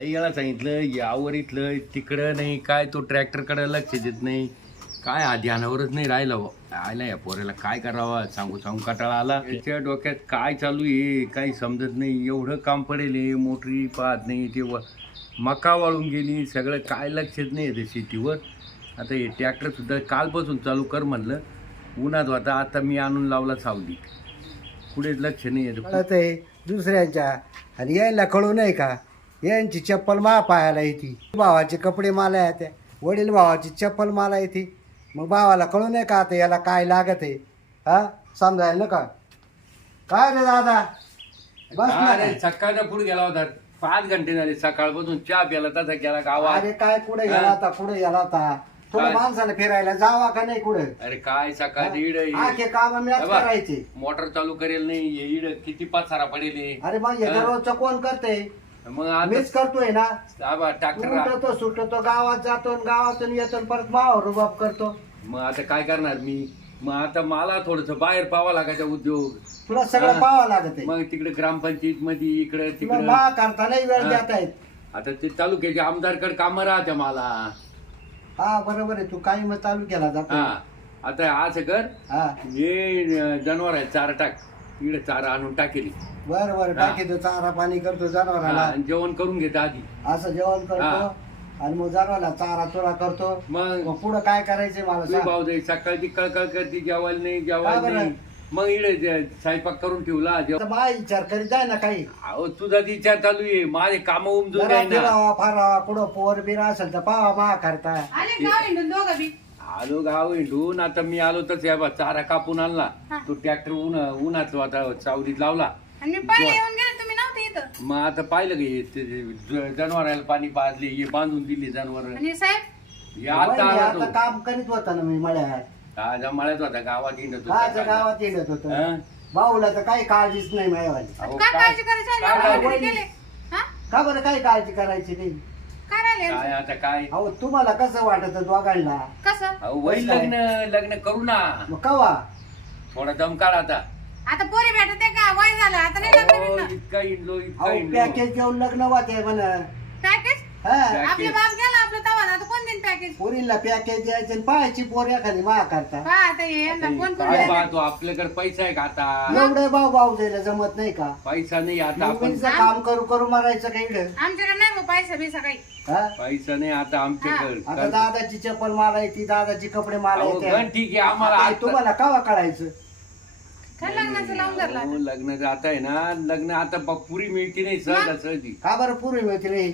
याला सांगितलं यावर इथलं तिकडं नाही काय तो ट्रॅक्टरकडे लक्ष देत नाही काय ध्यानावरच नाही राहिला आयला या पोऱ्याला काय करावा सांगू कंटाळा आला त्याच्या डोक्यात काय चालू आहे काही समजत नाही एवढं काम पडेल मोटरी पाहत नाही ते मका वाळून गेली सगळं काय लक्षच नाही येते शेतीवर आता हे ट्रॅक्टरसुद्धा कालपासून चालू कर म्हणलं उन्हात होता आता मी आणून लावला सावली कुठेच लक्ष नाही येत आहे दुसऱ्यांच्या आणि यायला कळू नाही का यांची चप्पल मा पायाला येते भावाचे कपडे मला येते वडील भावाची चप्पल मला येते मग भावाला कळू नाही का आता याला काय लागत आहे हा समजायला नका काय रे दादा बस ना अरे सकाळचा पुढे गेला होता 5 घंटे झाले सकाळपासून चहा प्याला तसा गेला गावात अरे काय कुठे गेला होता कुठे गेला होता तुला माणसाला फिरायला जावा का नाही कुठे अरे काय सकाळची इड आखे काम मी आज करायचे मोटर चालू करेल नाही हे इड किती पसारा पडेल अरे मग हे दररोजचं कोण करते मग आता मीच करतोय ना ट्रॅक्टर उठतो सुटतो गावात जातो आणि गावातून येतो आणि परत मावावर रुबाब करतो मग आता काय करणार मी मग आता मला थोडस बाहेर पाहावं लागायचा उद्योग तुला सगळं पाहावं लागत आहे मग तिकडे ग्रामपंचायत मध्ये इकडे तुला तिकडे मा करतानाही वेळ देत आहेत आता ते तालुक्याचे आमदारकडे कामं राहत्या मला हा बरोबर आहे तू काही मग चालू केला जातो हा आता असं कर हा हे जनावर आहे चारा टाक इकडे चारा आणून टाकेली बरं बरं टाकीतो चारा पाणी करतो जनावराला आणि जेवण करून घेत आधी असं जेवण करतो आणि मग जनावराला चारा चोरा करतो मग पुढं काय करायचंय मला तू सांग. भाऊ दे सकाळची कळकळ करते जेवायला नाही का जेवायला बरं? नाही मग इकडे स्वयंपाक करून ठेवला आता बाय विचार करीत जाय ना काही अहो तुझा विचार चालू आहे माझे काम उमजून जरा जाय ना फिरावा फारावा कुठं पोर बिरा असेल तर पावा मा करता आले गाव हिंडून दोघं बी आलो गाव हिंडून आता मी आलो तर या बा चारा कापून आणला तो ट्रॅक्टर उन्हात आता सावलीत लावला आणि मी पहिले येऊन गेले तुम्ही नव्हते इथं मग आता पाहिलं का हे जनावराला पाणी पाजले हे बांधून दिले जनावर आणि साहेब हे आता वहिनी आला आता तो काम करीत होता ना मी मळ्यात ताजा मळ्यात होता गावात हिंडत काच्या होता गावात येत होत हं? भाऊला तर काही काळजीच नाही माझ्यावाली अहो, काय काय काळजी करायची काय एवढं वहिनी? गेले हा का बरं काही काळजी करायची नाही काय राहिले काय आता काय अहो तुम्हाला कसं वाटत दोघांना कसं अहो, वय लग्न करू ना मग कवा थोडा दम काढ आता आता पोरी भेटत आहे का वय झालं आता नाही लग्न अहो, बिग्न. इतका हिंडलो इतका अहो हिंडलो पॅकेज घेऊन लग्न वाटे म्हण पॅकेज हा आपले बाप गेला आपलं तवा आता कोण देईन पॅकेज पोरीला पॅकेज द्यायचं आणि पाहायची पोर एखादी मा करता पहा आता हे यांना कोण कोण काय देणार? पाहतो आपल्याकडे पैसा आहे का आता एवढे भाऊ द्यायला जमत नाही का पैसा नाही आता आपण मुलीचं काम करू करू मरायचं काही आमच्याकडे नाही मग पैसा बिसा काही हा पैसा नाही आता आता आमच्याकडे दादाची चप्पल मला येते दादाची कपडे मला अहो, येते पण ठीक आहे आम्हाला आता आता- तुम्हाला कवा कळायचं काय लग्नाचं लावून धरलं अहो, आता? लग्न जात आहे ना लग्न आता पुरी मिळते नाही सहजी का बरं पूर्वी मिळते नाही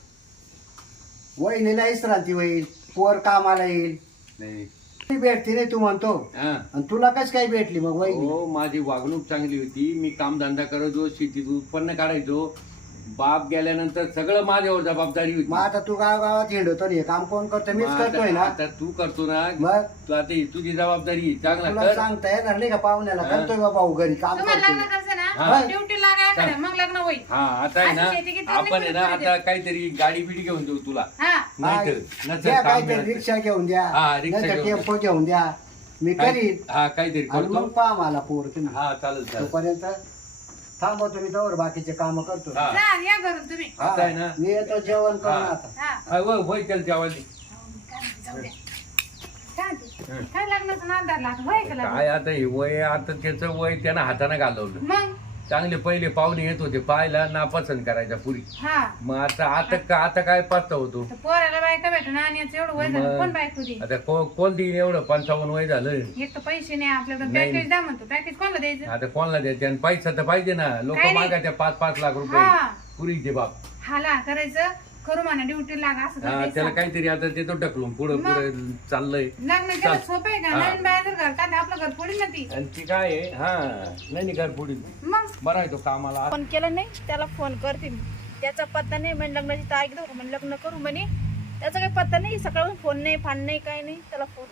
वहिनीला विश्रांती होईल पोर कामाला येईल नाही ती भेटती नाही तू म्हणतो हा. आणि तुला कस काय भेटली मग वहिनी हो माझी वागणूक चांगली होती मी कामधंदा करायचो शेतीत उत्पन्न काढायचो बाप गेल्यानंतर सगळं माझ्यावर जबाबदारी होती मग आता तू गावात हिंडतो हे काम कोण करतो मीच मग करतोय आता ना आता तू करतो ना मग तू आता ही तुझी जबाबदारी आहे. चांगला तुला कर सांगता येणार नाही का पाहुण्याला करतोय बाबा भाऊ घरी काम तुम्हाला लग्न करतोय करायचं हा. ना ड्युटी लागायकडे मग लग्न होईल हा आता आहे ना अशी शेती किती आपण आहे ना किती आता काहीतरी गाडी बिडी घेऊन देऊ तुला हा नाहीतर द्या नसेल काम काहीतरी मिळालं. रिक्षा घेऊन द्या हा, रिक्षा नाहीतर घेऊन टेम्पो घेऊन द्या मी करीन हा काहीतरी आणि करतो मग पहा मला पोर तुम्ही हा चालेल चालेल तोपर्यंत थांबा तुम्ही तवर बाकीचे काम करतो हा जा या घरून तुम्ही हा, आता आहे ना? मी येतो जेवण करून हा. आता हा हा, होय चल जेवायला जाऊ द्या. काय ते? काय लग्नाचं नाद धरला आता होय का लग्न? काय आता हे वय आता त्याचं वय त्यानं हाताने घालवलं मग चांगले पहिले पाहुणे येत होते पाहायला नापसंत करायचा पुरी हा मग आता काय पाहता होतो तर पोराला बायका भेटून आणि याचं एवढं वय झालं मग- कोण बायको दे आता कोण देईन एवढं 55 वय झालं एक तर पैसे नाही आपल्याकडे नाही. पॅकेज द्या म्हणतो पॅकेज कोणाला द्यायचं आता कोणाला द्यायचे आणि पैसा तर पाहिजे ना लोक काय नाही. मागायच्या 5-5 लाख रुपये हा पुरीचे बाप हाला करायचं करू म्हणा ड्युटी लागा असं हा करायचं. त्याला काहीतरी आता ते तो ढकलून पुढे मग? पुढे चाललंय लग्न केलं चाल. सोपं आहे का हा. नवीन बाया जर घर काढले आपलं घर पुढे ना ती आणि ती काय आहे हा नाही घर पुढे मग बरा आहे तो कामाला फोन केला नाही त्याला फोन करते मी त्याचा पत्ता नाही म्हणजे लग्नाची तारीख दाखव म्हणजे लग्न करू म्हणे त्याचा काही पत्ता नाही सकाळून फोन नाही फान नाही काय नाही त्याला फोन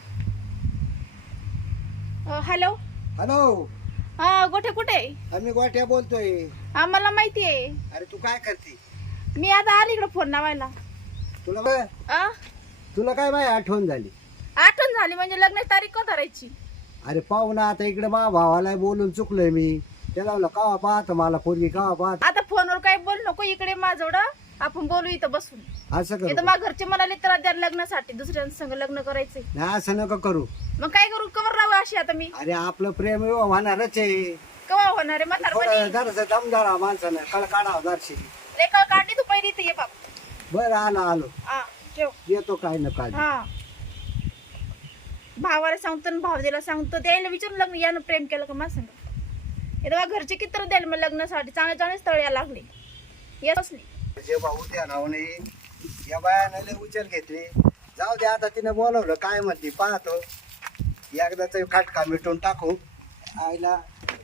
कर हॅलो हॅलो हा गोठे कुठे आम्ही गोट्या बोलतोय हा मला माहिती आहे अरे तू काय करते मी आता आली इकडे फोन लावायला तुला तुला काय बाय आठवण झाली आठवण झाली म्हणजे लग्नाची तारीख का धरायची अरे पाहू ना आता इकडे मा भावाला बोलून चुकलोय मी त्याला म्हणलं कवा पाहत मला पोरगी कवा पाहत आता फोनवर काही बोल नको इकडे माझ्याजवळ आपण बोलू इथं बसून. असं करू इथं माझ्या घरचे म्हणाले तर द्या लग्नासाठी दुसऱ्यांसंग लग्न करायचंय. नाही असं नको करू. मग काय करू, कवर राहू अशी आता मी? अरे आपलं प्रेम होणारच आहे. कवा होणार आहे म्हातारपणी? जरासं दमदार माणसानं कळ काढावं जरशी. रेखा काढली तू पहिली इथे ये बाप. बरं आलो हा ठेव. येतो काय ना काय. हा भावाला सांगतो ना भावजीला सांगतो, द्यायला विचारून लग्न यानं प्रेम केलं का मला सांग. हे तर घरचे किती तर द्यायला मग लग्नासाठी चांगले चांगले स्थळ यायला लागले. ये बसली जे भाऊ द्या नाव नाही या बायानं लय उचल घेतली. जाऊ दे आता तिने बोलवलं काय म्हणते पाहतो. एकदाच खाटका मिटून टाकू. आईला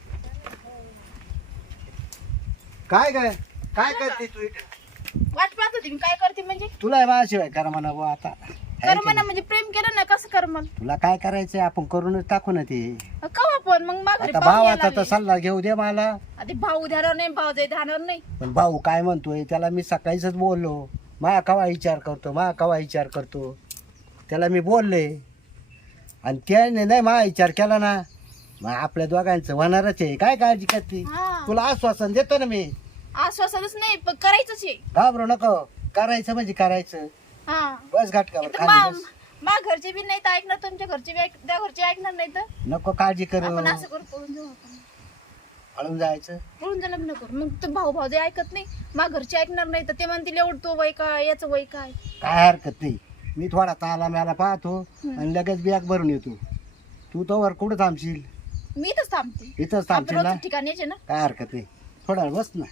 काय काय करते तू इथे? वाट पाहत होती मी काय करते म्हणजे. तुला माझ्याशिवाय करा म्हणा बुवा आता. कर म्हणा म्हणजे प्रेम केलं ना कसं कर मग. तुला काय करायचंय आपण करूनच टाकू ना ते. कवा पण मग माघारी आता पाहुणे भावाचा यायला तर लागले. सल्ला घेऊ दे मला. आधी भाऊ ध्यानावर नाही, भाऊ जाई ध्यानावर नाही. पण भाऊ काय म्हणतोय त्याला मी सकाळीच बोललो. मा कवा विचार करतो त्याला मी बोलले. आणि त्याने नाही मा विचार केला ना मग आपल्या दोघांचं होणारच आहे. काय काळजी करते? हा. तुला आश्वासन देतो ना मी. आश्वासनच नाही पण करायचंच आहे. घाबरू नको. करायचं म्हणजे करायचं. हा बस घाटकावर इथं खाली बस. मा घरचे बी नाही तर ऐकणार, तुमच्या घरचे बी त्या घरचे ऐकणार नाही तर नको काळजी करू. आपण असं करू, पळून जाऊ आपण. हळून जायचं. पळून जा लग्न करू. मग तो भाऊ जे ऐकत नाही, मा घरचे ऐकणार नाही तर ते म्हणतील एवढं तो वय काय याचं वय काय. काय हरकत नाही. मी थोडा ताला म्याला पाहतो आणि लगेच बॅग भरून येतो. तू तोवर कुठं थांबशील? मी इथंच थांबते. इथंच थांबशील ना? आपण ठिकाणी यायचे ना. काय हरकत नाही. थोडा वेळ बस ना.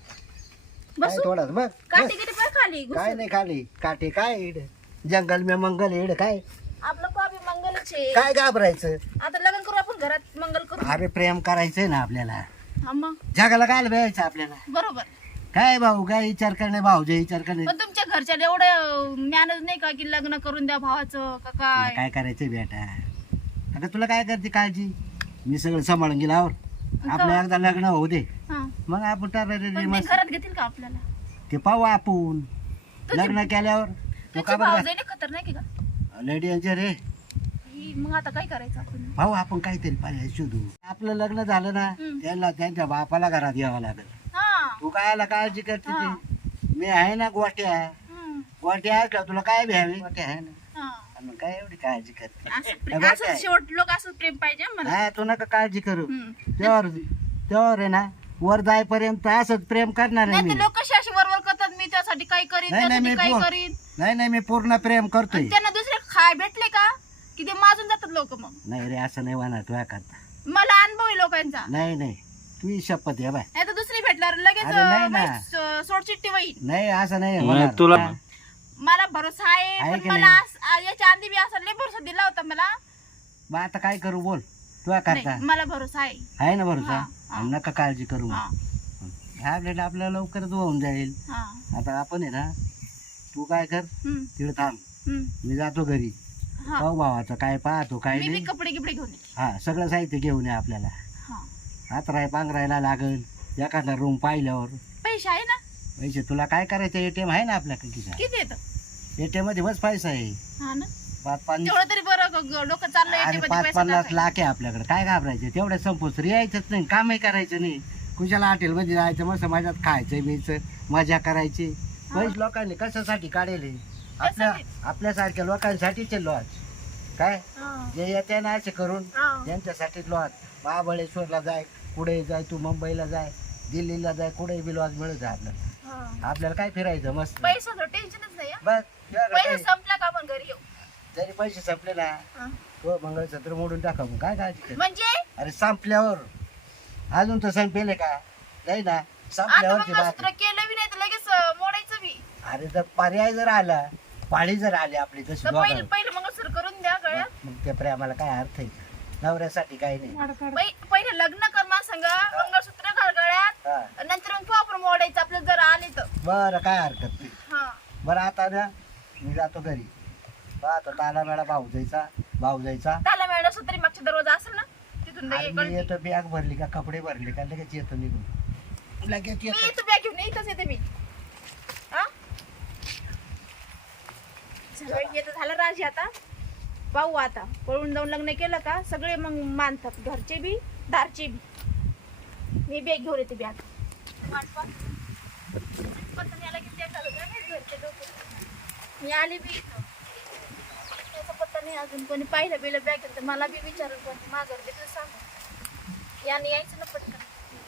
काय बसू थोडा वेळ बस काटे बस. किती पण खाली घुसून. काय नाही खाली काटे काय इड जंगल में मंगल इड काय आपलं कॉबी मंगलच आहे. काय घाबरायचं? आता लग्न करू आपण घरात मंगल करू. अरे प्रेम करायचंय ना आपल्याला. हा मग जगाला काय भेटायचं आपल्याला? बरोबर. काय भाऊ काय विचार करणे भाऊजे विचार करणे. पण तुमच्या घरच्या एवढं ज्ञानच नाही का की लग्न करून द्या भावाचं का काय. काय करायचंय बेटा? आता तुला काय करते काळजी? मी सगळं सांभाळून गेल्यावर आपलं एकदा लग्न होऊ दे हा मग आपण पण ते मस्त घरात घेतील का आपल्याला? ते पाहू आपण लग्न केल्यावर. तो तुझी का बरं भावजाईने खतरनाक आहे का? लेडी रे ही मग आता काय करायचं आपण? भाऊ आपण काहीतरी पर्याय शोधू. आपलं लग्न झालं ना त्यांना त्यांच्या बापाला घरात यावं लागेल. हा तू कायला काळजी करते हा. ते? मी आहे ना गोट्या. हम्म. गोट्या असल्या तुला काय भ्यावी? गोट्या आहे ना. हा. मग काय एवढी काळजी करते? असं शेवट लोक असं प्रेम पाहिजे हं मला. हा तू नका काळजी करू. हम्म. त्यावर आहे ना वर जाईपर्यंत असंच प्रेम करणार आहे नाही मी. ते लोक कशी अशी वरवर करतात मी त्यासाठी काय करीन नाही, नाही, त्यासाठी मी काय पो- करीन. नाही मी पूर्ण प्रेम करतोय. आणि त्यांना दुसरे खाय भेटले का की ते माजून जातात लोक. मग नाही रे असं नाही होणार तुझ्या करता. मला अनुभव आहे लोकांचा. नाही तू शपथ आहे बाय. नाही तर दुसरी भेटल्यावर लगेच अरे नाही ना. सोडचिट्टी होईल. नाही असं नाही मग होणार. तुला- हा. मला भरोसा आहे आहे पण की मला नाही? याच्या आधी बी असा लय भरोसा दिला होता मला. मग आता काय करू बोल तुझ्या करता? नाही, मला भरोसा आहे. आहे ना भरोसा? हा, हा. आणि नका काळजी करू. हा, आपल्याला लवकरच होऊन जाईल. हा. आता आपण आहे ना तू काय कर हम्म, तिकडे थांब. हम्म, मी जातो घरी. हा. भाऊ भावाचं काय पाहतो काय मी नाही. कपडे गिपडे घेऊन येते. हा सगळं साहित्य घेऊन ये आपल्याला. हा. हातराय पांघरायला लागल. एखादा रूम पाहिल्यावर पैसे आहे ना? पैसे तुला काय करायचं? एटीएम आहे ना आपल्याकडे खिशात. किती येतं? एटीएम मध्ये बस पैसा आहे. हा ना. 5-5 तेवढं तरी बरं लोक चाललं अरे ATM मध्ये पैसे 5-50 टाकायला. लाख आहे आपल्याकडे. काय घाबरायचं? तेवढ्या संपोच यायचंच नाही. कामही करायचं नाही. कुशाला हॉटेलमध्ये जायचं मस्त माझ्यात खायचं बियचं मजा करायची. पैसे लोकांनी कशासाठी काढले? आपल्यासारख्या लोकांसाठीच लॉज. काय हा, जे येते ना असे करून हा. त्यांच्यासाठी लॉज. महाबळेश्वरला जाय कुठे जाय तू मुंबईला जाय दिल्लीला जाय कुठे बी लॉज मिळत आहे आपल्याला. हा. आपल्याला काय फिरायचं मस्त. पैशाचं टेन्शनच नाही हं. बस तुझ्याकडे पैसे काही- संपला का आपण घरी येऊ. जरी पैसे संपले ना हा. तो मंगळसूत्र मोडून टाका. मग काय काळजी कर? म्हणजे अरे संपल्यावर अजून तर संपेले का नाही ना. आता संपल्यावरची बात मंगळसूत्र केलं बी नाही तर लगेच मोडायचं बी. अरे जर पर्याय जर आला पाळी जर आली आपली तशी तर दोघांना, पहिलं मंगळसूत्र करून द्या गळ्यात. मग त्या प्रेमाला काय अर्थ आहे? नवऱ्यासाठी काही नाही. पहिले लग्न कर मा संग मंगळसूत्र घाल गळ्यात हा नंतर मग आपण मोडायचं आपलं जर आले तर. बरं काय हरकत नाही. हा. बरं आता ना मी जातो घरी. पाहतो ताला मेळा भाऊ जायचा. त्याला मिळालं तरी मागच्या दरवाजा असेल ना तिथून आणि लगेच मी कळते. येतो बॅग भरली का कपडे भरले का लगेच येतो निघून. लगेच मी येतो. इथं बॅग घेऊन इथंच येते मी. हा? सगळं येतं झालं राजी. आता पाहू. आता पळून जाऊन लग्न केलं का सगळे मग मानतात घरचे बी दारचे बी. मी बॅग घेऊन येते बॅग. वाट पाह. पत्ता नाही आला की ते झालं काय माहित घरचे डोकं. मी आली बी इथं त्याचा पत्ता नाही अजून कोणी पाहिलं बिलं बॅग तर मला बी विचारलं कोणी माघार दे तुला सांग याने यायचं ना पटकन.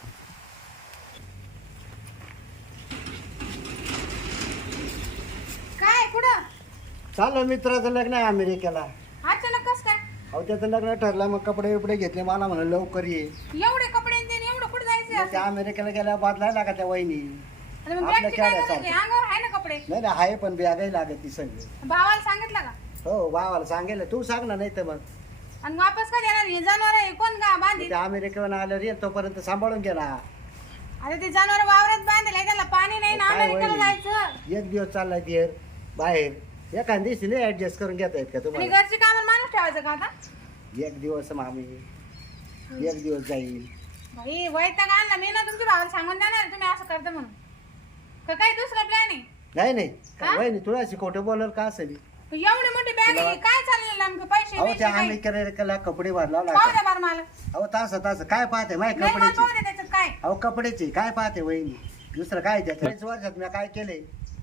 काय कुठं चाललो मित्राचं लग्न आहे अमेरिकेला. अचानक कस काय अहो त्याचं लग्न ठरलं, मग कपडे बिपडे घेतले. मला म्हणलं लवकर ये. एवढे कपडे आणि ते एवढं कुठं जायचं त्या अमेरिकेला गेल्या बदलायला का त्या वहिनी. आणि मग आपल्या बॅगची काय खेड्यात गरज आहे? अंगावर आहे ना कपडे. नाही नाही आहे, पण बॅगही लागत ती सगळी. भावाला सांगितलं का हो भावाला सांगेल, तू सांग ना. नाही तर मग आणि वापस कधी येणार हे जनावर आहे कोण का बांधील. त्या अमेरिकेवर आल्यावर ये, तोपर्यंत सांभाळून गेला. आता ते जनावर वावरात बांधले त्याला पाणी नाही ना काय अमेरिकेला वहिनी? जायचं. एक दिवस चाललाय बाहेर बाहेर, एखाद्या दिवशी नाही ऍडजस्ट करून घेता येत का आणि तुम्हाला? घरची कामाला माणूस ठेवायचं का आता. एक दिवस मामी, एक दिवस जाईल. भाई वैताग आणला मी ना तुमच्या भावाला सांगून देणार तुम्ही असं करता म्हणून का काही दुसरं प्लॅन आहे. नाही नाही हा? वहिनी तुला अशी खोटं बोलर का असेल? एवढी मोठी बॅग आहे काय चाललेलं नेमकं पैसे अहो बिशे त्या काही? अमेरिकेला कपडे बदलावं पाहू लागतात. द्या बरं मला अहो तास काय पाहते माय नाही मला कपड्याची? पाहू द्या त्याच्यात काय. अहो कपड्याची काय पाहते वहिनी, दुसरं काय त्या 40 वर्षात मी काय केले?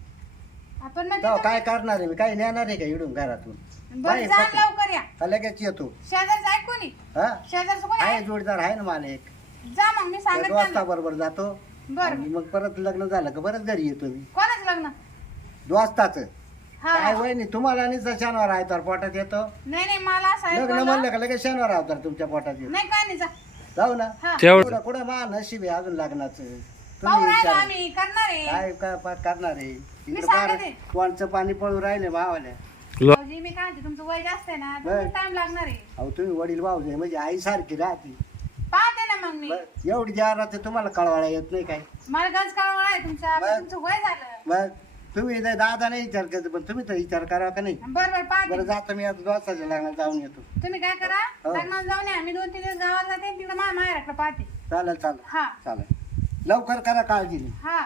आपण मग तेव्हा काय करणार आहे मी? काही नेणार आहे का इडून घरातून? बरं बाहेर जा पटकन. लवकर या. का लगेच येतो? शेजारचं आहे कोणी हा शेजारचं कोणी आहे आहे जोडीदार आहे ना मला एक. जा मग मी 1 सांगत वाजता त्यांना. बरोबर जातो. बरं आणि मग परत लग्न झालं का परत घरी येतो मी कोणाचं लग्न 2 वाजताच. हा काय वहिनी तुम्हाला आणि शनिवार आहे तर पोटात येतो. नाही नाही मला असं लग्न ऐकवलं. म्हणलं का लगेच शनिवार अवतार तुमच्या पोटात येतो. नाही काय नाही जा जाऊ ना. हा कुठं कुठं मा नशीब आहे अजून लग्नाचं. पाहू तुम्ही राहिलो विचारा. आम्ही करणार आहे काय काय करणार आहे मी इकडं सांगते. फार कोणचं पाणी पळू राहिले भावाल्या. भाऊजी मी काय म्हणते, तुमचं वय जास्त आहे ना बरं. टाइम लागणार आहे. अहो तुम्ही वडील भाऊ म्हणजे आई सारखी राहते. पाहते ना मग मी बरं, एवढी ज्या राहते तुम्हाला कळवायला येत नाही काय? मला गंज काढून आहे तुमचा बरं. तुमचं वय झालं. मग तुम्ही इथे दादा नाही विचार करत, पण तुम्ही तर विचार करा का नाही? बरं बरं पाहते बरं जातो मी आता 2 वाजताच्या लग्नात जाऊन येतो. तुम्ही काय करा हो. लग्नाला जाऊन या मी 2-3 दिवस गावाला जाते तिकडे माझ्या माहेराकडे पाहते. चालेल चालेल हा चालेल, लवकर करा काळजी नाही. हा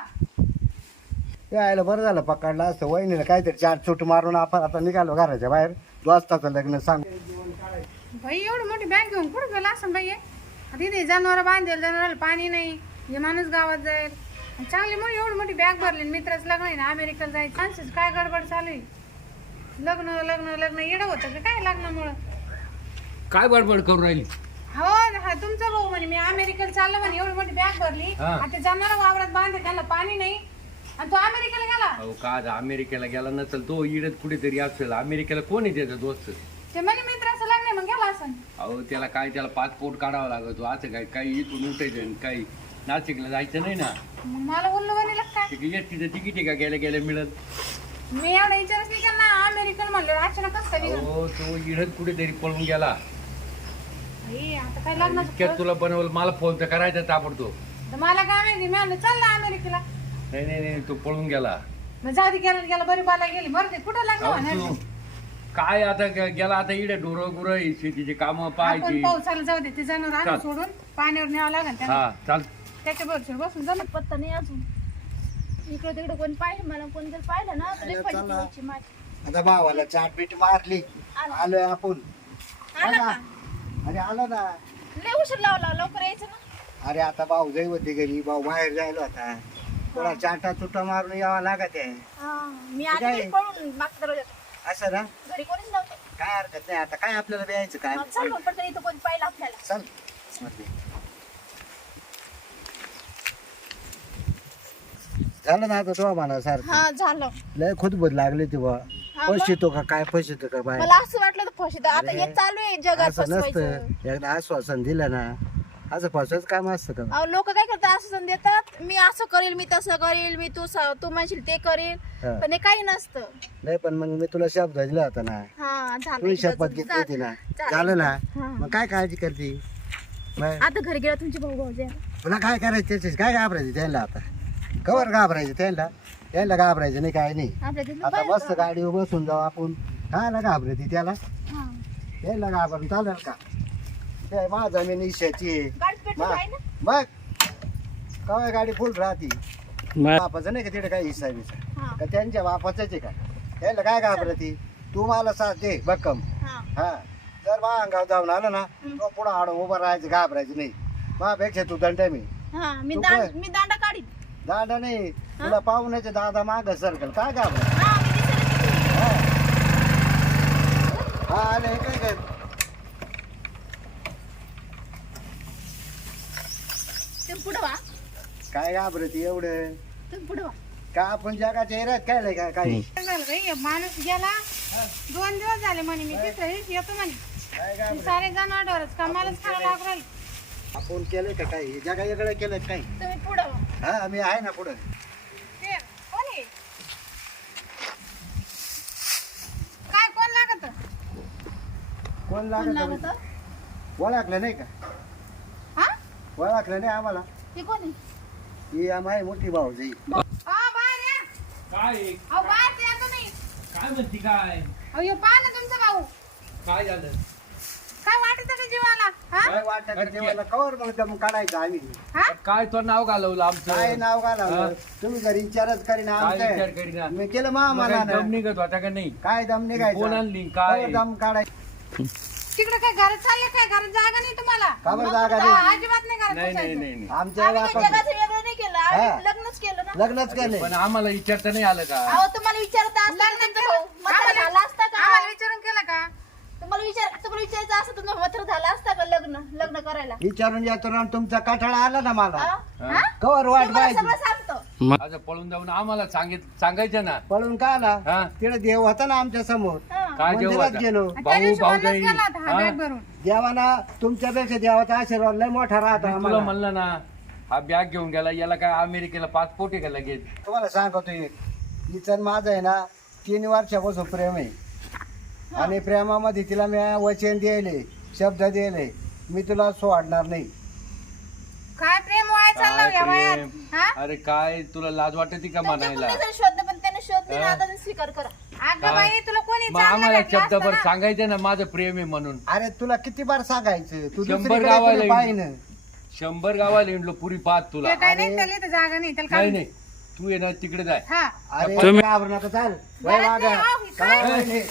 यायला बरं झालं पकडलं असतं. वहिनीला काहीतरी 4 चूट मारून आपण आता निघालो घराच्या बाहेर. 2 वाजताचं लग्न सांग. भाई एवढी मोठी बॅग घेऊन कुठं गेला असं बाई आता इथे जनावर बांधेल जनावराला पाणी नाही हे माणूस गावात जाईल आणि चांगली मोठी एवढी मोठी बॅग भरली मित्रच लग्न आहे ना अमेरिकेला जायचं माणसाचं काय गडबड चालू आहे. लग्न लग्न लग्न येडं होतं का काय लग्नामुळं. काय बडबड करून राहिली? हो हा तुमचा भाऊ म्हणे मी अमेरिकेला चाललो म्हणे एवढी मोठी बॅग भरली हा. आता जनावर वावरात बांधे त्याला पाणी नाही आणि तो अमेरिकेला गेला. अहो का आज अमेरिकेला गेला नसेल तो इडत कुठेतरी असेल. अमेरिकेला कोण आहे त्याचा दोस्त? ते म्हणे मित्राचं लग्न आहे मग गेला असं. अहो त्याला काय त्याला पासपोर्ट काढावा लागतो असं काय काही इथून उठायचं आणि काही नाशिकला जायचं नाही ना. मग मला उल्लू बनेल काय तिचं तिकीट आहे का गेल्या गेल्या मिळत? मी एवढा विचारच नाही केला ना अमेरिकेला म्हणलं अचानक कसं काय निघालं? हो तो इडत कुठेतरी पळून गेला. भाई, आता काय लग्नाचं इतक्यात तुला बनवलं मला फोन तर करायचा ताबडतोब. तर मला काय माहिती मी म्हणलं चल ना अमेरिकेला. नाही नाही नाही तो पळून गेला. मग जाऊ दे गेला गेला बरी बाला गेली बरं ते कुठं लग्न अहो, होणार तू ते? काय आता गेला आता इडे ढोरं गुरं शेतीची कामं आपण पाहायची. पावसाला जाऊ दे ते जनावर आणून चाल. सोडून पाण्यावर न्यावं लागेल त्यांना हा चाल. त्याच्या बरोबर बसून जमत. पत्ता नाही अजून इकडं तिकडं कोणी पाहिलं मला कोणी जर पाहिलं ना तर लई चला. फजिती व्हायची माझी. आता भावाला 4 पीठ मारली. आलोय आपण. आला का? अरे आलो ना. लय उशीर लावला लवकर यायचं ना. अरे आता भाऊ जाई होती घरी, भाऊ बाहेर जायला होता. थोडा 4 चुटा मारून यावा लागत आहे. हा मी काय? आधी पळून मागच्या दरवाजात असं ना, घरी कोणीच नव्हतं. काय हरकत नाही. आता काय आपल्याला द्यायचं काय? मग चल मग पटकन इथं कोणी पाहिलं आपल्याला. चल झालं ना आता तो म्हणा सारखं. हा झालं. लय खुदबुद लागली ती बा. हा, मग? फसितो का काय फसितो का बाय? मला असं वाटलं तर फशी आता अरे, हे चालू आहे जगात असं फसवायचं. नसतं. एकदा आश्वासन दिलं ना असं फसवायचं काम असतं का? अहो लोक काय करतात असं देतात मी असं करेल मी तसं करेल मी तू म्हणशील ते करेल हा. पण हे काही नसतं. नाही पण मग मी तुला शब्द दिला होता ना. हा झालं तुम्ही एकदाचं. शपथ घेतली होती ना. झालं. झालं ना. हा. मग काय काळजी करते? बाय. आता घरी गेला तुमचे भाऊ भाऊजे तुला काय करायचं त्याच्याच काय घाबरायचं त्यांना आता? कवर घाबरायचं त्यांना? त्यांना घाबरायचं नाही काय नाही. आपल्या तिथलं आता बाहेर मस्त का? गाडीवर बसून जाऊ आपण. कायला घाबरते त्याला? हा. त्यांना घाबरून चालेल का? ते माझा जमीन इशाची आहे. गाडीत पेट्रोल आहे ना. बघ काय गाडी फुल राहते. बापाचं नाही का तिथे काय हिस्सा बिसा? हा. का त्यांच्या बापाच आहे का? त्याला काय घाबरती? तू मला साथ दे भक्कम. हा. हा जर अंगावर जाऊन आलं ना तो पुढं आडून उभं राहायचं घाबरायचं नाही. माझ्यापेक्षा तू दंड मी. हा मी तू दांड काय? मी दांडा काढीन. दादा नाही तुला पाहुण्याचे दादा माग सरकल काय का हा मी दिसेल किती. हा आले काय काय तुम्ही पुढं वा, काय घाबरती एवढं तुम्ही पुढं वा. का आपण जगाच्या एरियात काय लय काय काही काय झालं बाई हे माणूस गेला 2 दिवस झाले म्हणे मी तिसऱ्या दिवशी येतो म्हणे काय मी घाबरत सारे जनावरच कामालाच खायला लागू राहिले आपण केलंय का काही जगा वेगळं केलं काही तुम्ही पुढं वा. हा मी आहे ना पुढं ते कोण आहे? काय कोण लागत कोण कोण लागत लागतं? ओळखलं नाही का हा ओळखलं नाही आम्हाला ते कोण आहे? ही आम्ही मोठी भाऊ जाई बाहेर या काय अहो बाहेर ते येतो नाही काय म्हणती काय अहो ह्यो पहा ना तुमचा भाऊ काय झालं काय वाटत का जीवाला हा काय वाटत जेवायला कवर मग दम काढायचं आम्ही हा काय तो नाव घालवलं काय आमचं नाव हा? घाला तुम्ही जर विचारच करीन काय विचार आमचं करीना मी केलं मा मग मला काही दम निघत होता का नाही काय दम कोण निघायचा आणली काय कवर दम काढायचं तिकडे काय घरात चालले काय घरात जागा नाही तुम्हाला का बरं जागा हा, नाही अजिबात नाही घरात नाही नाही बसायचं. नाही नाही. आमच्या आम्ही काही बापाचं जगाचं वेगळं नाही केलं, हा. आम्ही लग्नच केलं ना. लग्नच केले पण आम्हाला विचारता नाही आलं का अहो तुम्हाला विचारता असतं लग्न तुमचा केलं. भाऊ म्हातारा झाला असता का? आम्हाला विचारून केलं का तुम्हाला विचारायचं असतं तुमचा म्हातारा झाला असता का लग्न करायला? विचारून येतो ना तुमचा कठाळा आला ना मला हा? हा? कवर वाट तुम्हाला पाहिजे सगळं सांगतो. आता पळून जाऊन आम्हाला सांगायचं ना पळून का आला हा तिकडे देव होता ना आमच्या समोर हा. काय जेव्हा मंदिरात गेलो त्या भाऊ दिवशी भाऊ वडिलांच गेला होता हा बॅग भरून देवाना तुमच्यापेक्षा देवाचा आशीर्वाद लय मोठा राहतो तुला आम्हाला म्हणलं ना हा बॅग घेऊन गेला याला काय अमेरिकेला पासपोर्ट आहे का लगेच तुम्हाला सांगतो एक हिचं माझं आहे ना 3 वर्षापासून प्रेम आहे आणि प्रेमामध्ये तिला मी वचन दिले शब्द दिले मी तुला सोडणार नाही काय प्रेम व्हाय चाललं काय या वयात प्रेम? हा अरे काय तुला लाज वाटते का त्यांच्याकडून म्हणायला नाही जर शोधलं पण त्याने शोधले ना हा. आता ते स्वीकार करा. अगं बाई तुला कोणी मग चांगलं आम्हाला भेटलं असतं शब्दभर ना? सांगायचं ना माझं प्रेम आहे म्हणून अरे तुला किती बार सांगायचं तू 100 दुसरीकडे गावाला कुठे येईल. पाहिनं 100 गावाला हिंडलो पुरी पाहत तुला ते काय नाही त्याला इथं जागा नाही त्याला नाही काय नाही तू ये ना तिकडे जाय हा अरे घाबरू नका चाल वय घरात मागं. नाही, आहो, काय काय? वय नाही.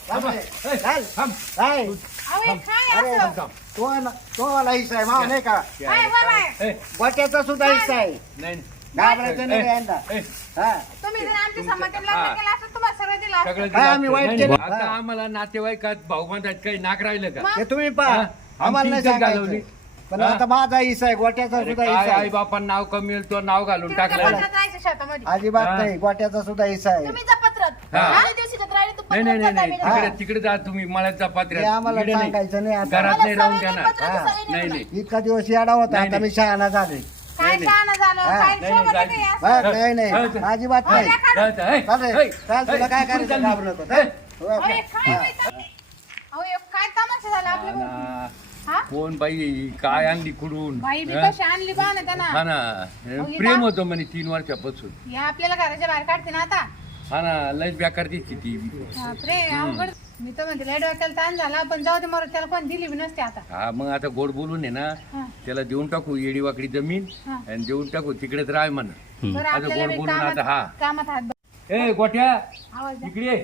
चाल. थांब. काय? अहो हे काय अरे असं तो मला हिस्सा आहे माव नाही का काय बाबा ए, गोट्याचा सुद्धा हिस्सा आहे नाही नाही. घाबरायचं नाही यांना ए, हा तुम्ही जर आमच्या संमतीने हा. लग्न केलं असतं तुम्हाला सगळं दिलं असतं. सगळं काय दिलं आम्ही असतं. वाईट नाही, केलं? नाही. आता हा. आम्हाला नातेवाईकात भाऊ बांधायत काही नाक राहिलं का मग? ते तुम्ही पहा हा? आम्हाला नाही आमची इज्जत घालवली. सांगायचं पण हा? आता माझा हिस्सा आहे गोट्याचा अरे सुद्धा काय हिस्सा आई आहे बापा नाव कमी येईल तो नाव घालून तिकडे टाकलं त्या जायचं शेतामध्ये अजिबात हा. नाही गोट्याचा सुद्धा हिस्सा आहे तुम्ही जा पत्रात हा. आले दिवशी जर राहिले तर नाही पत्रात नाही नाही जा नाही आम्ही तिकडे तिकडे जा तुम्ही मळ्याचा हे आम्हाला पात्र सांगायचं नाही आता घरात नाही राहून मला देणार सवय नाही, पत्रात हा. सवय नाही नाही नाही इतका दिवस येडा होता नाही, आता मी शहाणा झाले काय शहाणं झालं हा. काय नाही, शोभत नाही, नाही असं. बघ, नाही नाही हा. अजिबात नाही जा, जा, ए, चाल रे, ए, चाल तुला ए, काय कुठे करायचं चालली? घाबरू नको ए, चाल. हो, अरे का? काय हा. माहिती? अहो हे काय तमाशा झाला आपल्या हा ना. हा कोण बाई काय आणली कुडून बाई बी हा? कशी आणली पहा ना त्यांना हा ना ही प्रेम बा- होतं म्हणे 3 वर्षापासून हे आपल्याला घराच्या बाहेर काढते ना आता हा ना लयच बेकार दिसते ती बापरे अवघड मी तर म्हणते लाईट वाचायला ताण झाला पण जाऊ दे मरत त्याला कोण दिली बी नसते आता हा मग आता गोड बोलून आहे ना हा. त्याला देऊन टाकू येडी वाकडी जमीन हा. आणि देऊन टाकू तिकडेच राह म्हण बरं आता आपल्याला गोड बी बोलून आता हा कामात हात ए गोट्या आवाज द्या. इकडे ये.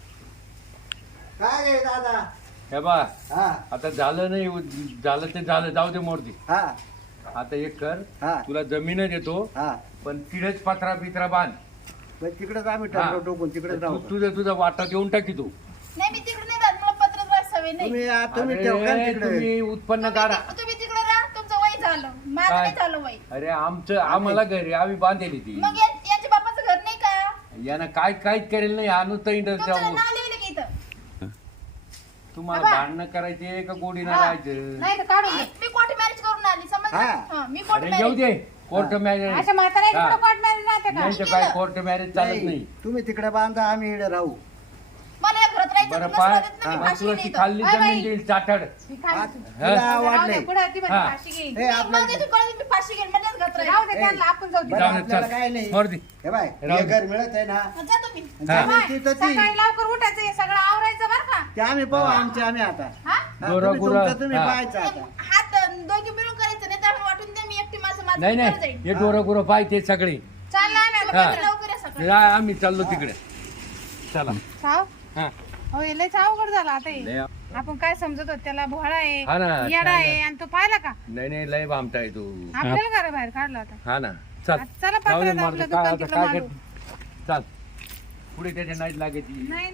काय रे दादा हे बा हा आता झालं नाही झालं ते झालं जाऊ दे मोरती हा आता एक कर हा तुला जमीन देतो हा पण तिकडेच पत्रा बित्रा बांध पण तिकडेच आम्ही हा. टोकून टोकून तिकडेच राहू तुझा वाटा देऊन टाकी तू नाही मी तिकडे नाही राहत मला पत्रात राहायची सवय नाही तुम्ही ठेव का अरे, तिकडे तुम्ही उत्पन्न काढा तुम्ही तिकडे राहा तुमचं वय झालं माझं काय? नाही झालं वय अरे आमचं आम्हाला घरी आम्ही बांधलेली ती मग यांच्या बापाचं घर नाही का यानं काय काहीच करेल नाही आणू तर तुमचं जाऊ नाव लिहिलं की इथं तुम्हाला भांडणं करायचे का गोडीनं राहायचं नाही तर काढून दे मी कोर्ट मॅरेज करून आली समजलं हा. हा, मी कोर्ट अरे येऊ मॅरेज दे कोर्ट मॅरेज अशा म्हाताऱ्याची हा. कुठं कोर्ट मॅरेज राहते का यांचं काय कोर्ट मॅरेज चालत नाही तुम्ही तिकडे बांधा आम्ही इकडे राहू मला या घरात राहायचं बरं नसलं पाय देत ना, मी मग फाशी तुला घेईन ती इथं. खाल्ली बाय, बाय. जमीन देईल चाटड मी काय हा. म्हणते? तुला जाऊ वाटले दे, पुढं ती म्हणते हा. फाशी घेईन. हे मी आपलं मग इथून कळलं मी फाशी घेईन मध्येच घरात राहील. जाऊ दे त्यांना आपण जाऊ दे. बरं, जाऊ दे, आपल्याला चल. काय नाही मरू दे. हे बाय राहू हे दे. घर मिळत आहे ना जा तुम्ही हा. जमीन तिथं ती सकाळी लवकर उठायचं हे सगळं आवरायचं बरं का ते आम्ही पाहू आमचे आम्ही आता हा हा, गोरा तुम्ही गोरा. तुमचं तुम्ही हा. पाहायचं आता हात दोघी मिळून करायचं नाही तर वाटून द्या मी एकटी माझं माझं नाही मी करत नाही जाईन. हे डोरं गुरं पाहिजे सगळे चाललं आम्ही आता हा. तुम्ही लवकर या सकाळी जा, आम्ही चाललो तिकडे चला साव हा हो हे लयच अवघड झालं आता हे. लय आपण काय समजत होत त्याला भोळा हा ना, आहे येडा छान आहे आणि तो पाहिला का नाही नाही लय भामताय तू आपल्याला घरा बाहेर काढला होता हा ना चल चला जाऊ दे पत्रात मला आपलं काय दुकान आता तिकडं काय मांडू. कर चल पुढे त्याच्या नाईट लागायची नाही